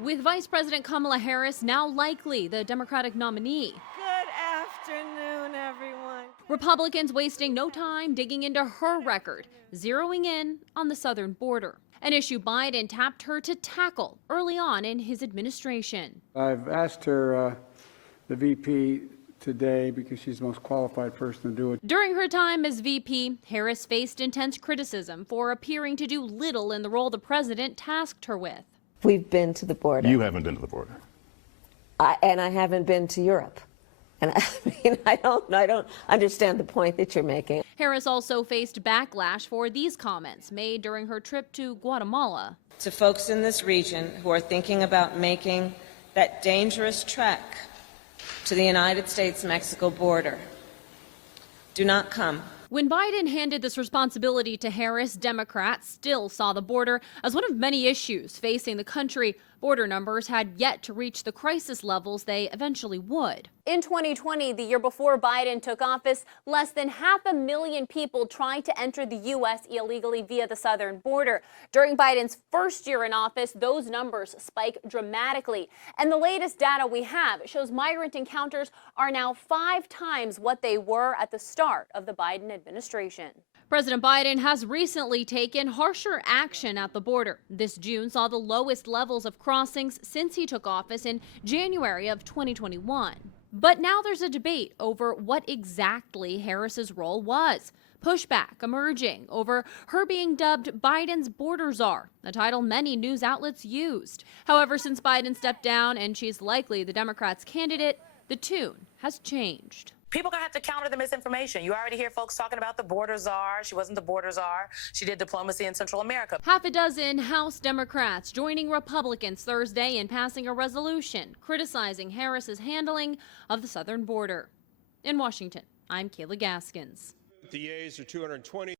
With Vice President Kamala Harris now likely the Democratic nominee. Good afternoon, everyone. Republicans wasting no time digging into her record, zeroing in on the southern border. An issue Biden tapped her to tackle early on in his administration. I've asked her, the VP, today because she's the most qualified person to do it. During her time as VP, Harris faced intense criticism for appearing to do little in the role the president tasked her with. We've been to the border. You haven't been to the border. And I haven't been to Europe. And I don't understand the point that you're making. Harris also faced backlash for these comments made during her trip to Guatemala. To folks in this region who are thinking about making that dangerous trek to the United States-Mexico border, do not come. When Biden handed this responsibility to Harris, Democrats still saw the border as one of many issues facing the country. Border numbers had yet to reach the crisis levels they eventually would. In 2020, the year before Biden took office, less than 500,000 people tried to enter the U.S. illegally via the southern border. During Biden's first year in office, those numbers spike dramatically. And the latest data we have shows migrant encounters are now 5 times what they were at the start of the Biden administration. President Biden has recently taken harsher action at the border. This June saw the lowest levels of crossings since he took office in January of 2021. But now there's a debate over what exactly Harris's role was. Pushback emerging over her being dubbed Biden's border czar, a title many news outlets used. However, since Biden stepped down and she's likely the Democrats' candidate, the tune has changed. People gonna have to counter the misinformation. You already hear folks talking about the border czar. She wasn't the border czar. She did diplomacy in Central America. Half a dozen House Democrats joining Republicans Thursday in passing a resolution criticizing Harris's handling of the southern border. In Washington, I'm Kayla Gaskins. The yeas are 220.